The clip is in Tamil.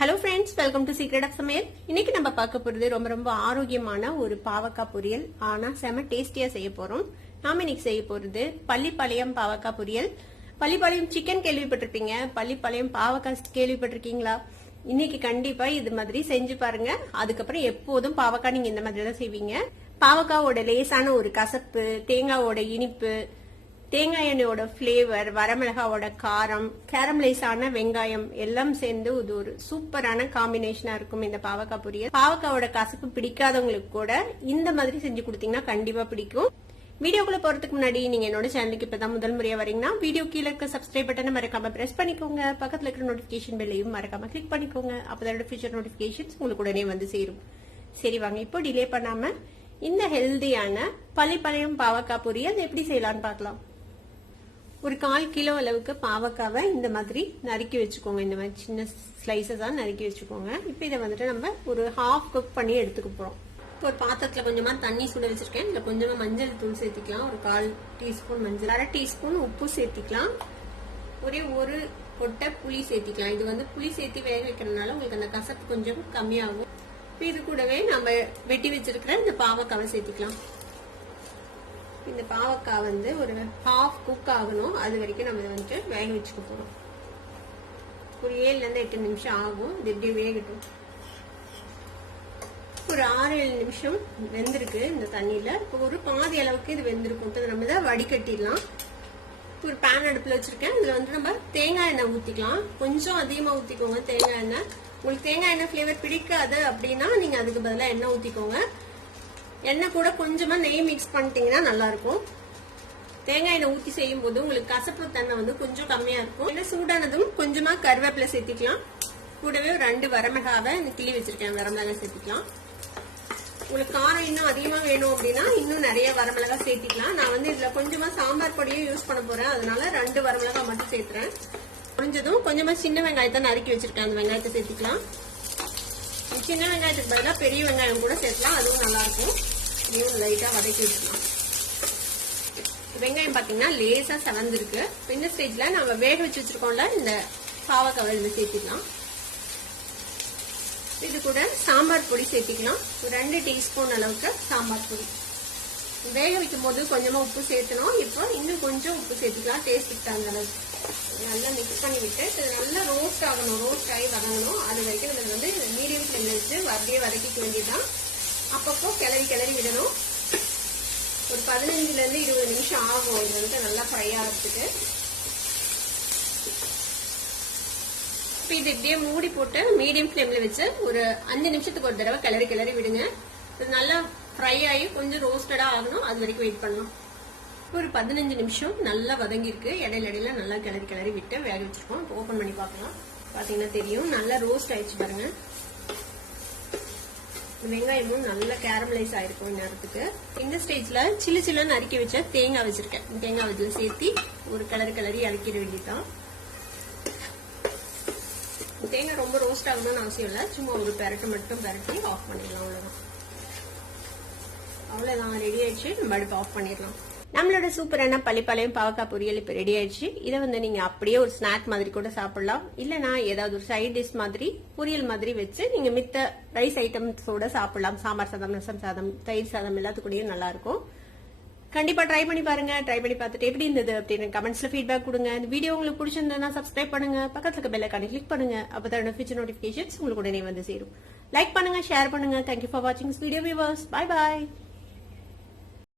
Hello friends, welcome to secret of சமையல். இன்னைக்கு நம்ம பார்க்க போறது ரொம்ப ரொம்ப ஆரோக்கியமான ஒரு பாவக்காய் பொரியல். ஆனா செம டேஸ்டியா செய்ய போறோம். நாம இன்னைக்கு செய்ய போறது பள்ளிப்பாளையம் பாவக்காய் பொரியல். பள்ளிப்பாளையம் சிக்கன் கேள்விப்பட்டிருப்பீங்க, பள்ளிப்பாளையம் பாவக்காய் கேள்விப்பட்டிருக்கீங்களா? இன்னைக்கு கண்டிப்பா இது மாதிரி செஞ்சு பாருங்க. அதுக்கப்புறம் எப்போதும் பாவக்காய் நீங்க இந்த மாதிரி தான் செய்வீங்க. பாவக்காவோட லேசான ஒரு கசப்பு, தேங்காவோட இனிப்பு, தேங்காய் எண்ணெயோட பிளேவர், வரமிளகாவோட காரம், கேரமலைஸான வெங்காயம் எல்லாம் சேர்ந்து இது ஒரு சூப்பரான காம்பினேஷனா இருக்கும் இந்த பாவக்காய் பொரியல். பாவக்காவோட கசப்பு பிடிக்காதவங்களுக்கு கூட இந்த மாதிரி செஞ்சு கொடுத்தீங்கன்னா கண்டிப்பா பிடிக்கும். வீடியோக்குள்ள போறதுக்கு முன்னாடி நீங்க என்னோட சேனலுக்கு இப்பதான் முதல் முறையா வரீங்கன்னா வீடியோ கீழே இருக்க சப்ஸ்கிரைப் பட்டனை மறக்காம பிரஸ் பண்ணிக்கோங்க. பக்கத்துல இருக்கிற நோட்டிபிகேஷன் பெல்லையும் மறக்காம கிளிக் பண்ணிக்கோங்க. அப்பதான் ஃபியூச்சர் நோட்டிபிகேஷன்ஸ் உங்களுக்கு உடனே வந்து சேரும். சரி வாங்க, இப்போ டிலே பண்ணாம இந்த ஹெல்தியான பள்ளிப்பாளையம் பாவக்காய் பொரியல் எப்படி செய்யலாம்னு பார்க்கலாம். ஒரு 1/4 கிலோ அளவுக்கு பாவக்காவை இந்த மாதிரி நறுக்கி வச்சுக்கோங்க. இந்த மாதிரி சின்ன ஸ்லைசஸா நறுக்கி வச்சுக்கோங்க. இப்போ இதை வந்துட்டு நம்ம ஒரு ஹாஃப் குக் பண்ணி எடுத்துக்க போறோம். இப்போ ஒரு பாத்திரத்துல கொஞ்சமா தண்ணி சுட வச்சிருக்கேன். இதுல கொஞ்சமா மஞ்சள் தூள் சேர்த்திக்கலாம். ஒரு 1/4 டீஸ்பூன் மஞ்சள், 1/2 டீஸ்பூன் உப்பு சேர்த்திக்கலாம். ஒரே ஒரு கொட்டை புளி சேர்த்திக்கலாம். இது வந்து புளி சேர்த்து வேக வைக்கிறதுனால உங்களுக்கு அந்த கசப்பு கொஞ்சம் கம்மியாகும். இது கூடவே நம்ம வெட்டி வச்சிருக்கிற இந்த பாவக்காவை சேர்த்திக்கலாம். இந்த பாவக்காய் வந்து ஒரு ஹாஃப் குக் ஆகணும். அது வரைக்கும் நம்ம இதை வந்துட்டு வேக வச்சுக்க போறோம். ஒரு 7 to 8 நிமிஷம் ஆகும். இது எப்படி வேகட்டும். ஒரு 6-7 நிமிஷம் வெந்திருக்கு இந்த தண்ணியில. இப்போ ஒரு பாதி அளவுக்கு இது வெந்திருக்கும். இப்போ நம்ம இதை வடிகட்டிடலாம். ஒரு பேன் அடுப்புல வச்சிருக்கேன். இதுல வந்து நம்ம தேங்காய் எண்ணெய் ஊத்திக்கலாம். கொஞ்சம் அதிகமா ஊத்திக்கோங்க தேங்காய் எண்ணெய். உங்களுக்கு தேங்காய் எண்ணெய் பிளேவர் பிடிக்காது அப்படின்னா நீங்க அதுக்கு பதிலாக எண்ணெய் ஊத்திக்கோங்க. எண்ணெய் கூட கொஞ்சமா நெய் மிக்ஸ் பண்ணிட்டீங்கன்னா நல்லா இருக்கும். தேங்காய் எண்ணெய் ஊத்தி செய்யும் போது உங்களுக்கு கசப்பு தன்மை வந்து கொஞ்சம் கம்மியா இருக்கும். இல்லை சூடானதும் கொஞ்சமா கருவேப்பிலை சேர்த்திக்கலாம். கூடவே ஒரு 2 வரமிளகாவை கிள்ளி வச்சிருக்கேன், வரமிளகாய் சேர்த்திக்கலாம். உங்களுக்கு காரம் இன்னும் அதிகமா வேணும் அப்படின்னா இன்னும் நிறைய வரமிளகாய் சேர்த்திக்கலாம். நான் வந்து இதுல கொஞ்சமா சாம்பார் பொடியும் யூஸ் பண்ண போறேன். அதனால 2 வரமிளகாய் மட்டும் சேர்த்துறேன். முடிஞ்சதும் கொஞ்சமா சின்ன வெங்காயத்தை நறுக்கி வச்சிருக்கேன், அந்த வெங்காயத்தை சேர்த்திக்கலாம். சின்ன வெங்காயத்துக்கு பதிலாக பெரிய வெங்காயம் கூட சேர்க்கலாம், அதுவும் நல்லா இருக்கும். இதையும் லைட்டா வதக்கி வச்சுக்கலாம். வெங்காயம் பாத்தீங்கன்னா லேசா செவந்திருக்கு. இந்த ஸ்டேஜ்ல நம்ம வேக வச்சு வச்சிருக்கோம்ல இந்த பாவக்காய் இதுல சேர்த்திக்கலாம். இது கூட சாம்பார் பொடி சேர்த்திக்கலாம். ஒரு 2 டீஸ்பூன் அளவுக்கு சாம்பார் பொடி. வேக வைக்கும் போது கொஞ்சமா உப்பு சேர்த்தணும். இப்போ இன்னும் கொஞ்சம் உப்பு சேர்த்துக்கலாம், டேஸ்ட்டுக்கு தகுந்த அளவுக்கு. நல்லா மிக்ஸ் பண்ணி விட்டு நல்லா ரோஸ்ட் ஆகணும், ரோஸ்ட் ஆகி வதங்கணும். அது வரைக்கும் நம்ம வந்து மீடியம் ஃப்ளேம்ல வச்சு அப்படியே வதக்கிக்க வேண்டியதான். அப்பப்போ கிளறி விடணும். ஒரு 15 to 20 நிமிஷம் ஆகும் இது வந்து நல்லா ஃப்ரை ஆகிறதுக்கு. இப்போ இது இப்படியே மூடி போட்டு மீடியம் ஃப்ளேம்ல வச்சு ஒரு 5 நிமிஷத்துக்கு ஒரு தடவை கிளறி விடுங்க. இது நல்லா ஃப்ரை ஆகி கொஞ்சம் ரோஸ்டடா ஆகணும், அது வரைக்கும் வெயிட் பண்ணலாம். ஒரு 15 நிமிஷம் நல்லா வதங்கிருக்கு. இடையில நல்லா கிளறி விட்டு வேக வச்சிருக்கோம். இப்போ ஓபன் பண்ணி பார்க்கலாம். பாத்தீங்கன்னா தெரியும் நல்லா ரோஸ்ட் ஆயிடுச்சு பாருங்க. வெங்காயமும் நல்லா கேரமலைஸ் ஆயிருக்கும் நேரத்துக்கு. இந்த ஸ்டேஜ்ல சின்ன நறுக்கி வச்ச தேங்காய் வச்சிருக்கேன். தேங்காய் இதுல சேர்த்தி ஒரு கிளறி அரைக்கிற வேண்டியதான். தேங்காய் ரொம்ப ரோஸ்ட் ஆகணும்னு அவசியம் இல்லை, சும்மா ஒரு பெரட்டு மட்டும் பெரட்டி ஆஃப் பண்ணிடலாம். அவ்வளவுதான் ரெடி ஆயிடுச்சு. நம்ம அடுப்பு ஆஃப் பண்ணிடலாம். நம்மளோட சூப்பரான பள்ளிப்பாளையம் பாவக்காய் பொரியல் இப்ப ரெடி ஆயிடுச்சு. இதை வந்து நீங்க அப்படியே ஒரு ஸ்நாக் மாதிரி கூட சாப்பிடலாம். இல்லனா ஏதாவது ஒரு சைட் டிஷ் மாதிரி பொரியல் மாதிரி வச்சு நீங்க மித்த ரைஸ் ஐட்டம்ஸோட சாப்பிடலாம். சாம்பார் சாதம், ரசம் சாதம், தயிர் சாதம் எல்லாத்துக்கூடயும் நல்லா இருக்கும். கண்டிப்பா ட்ரை பண்ணி பாருங்க. ட்ரை பண்ணி பார்த்துட்டு எப்படி இருந்தது அப்படின்னு கமெண்ட்ஸ்ல ஃபீட்பேக் கொடுங்க. இந்த வீடியோ உங்களுக்கு பிடிச்சிருந்தா சப்ஸ்கிரைப் பண்ணுங்க, பக்கத்துல இருக்க பெல் ஐகானை கிளிக் பண்ணுங்க. அப்பதான் ஃபியூச்சர் நோட்டிபிகேஷன்ஸ் உங்களுக்கு உடனே வந்து சேரும். லைக் பண்ணுங்க, ஷேர் பண்ணுங்க. தேங்க்யூ ஃபார் வாட்சிங் this video viewers. Bye bye.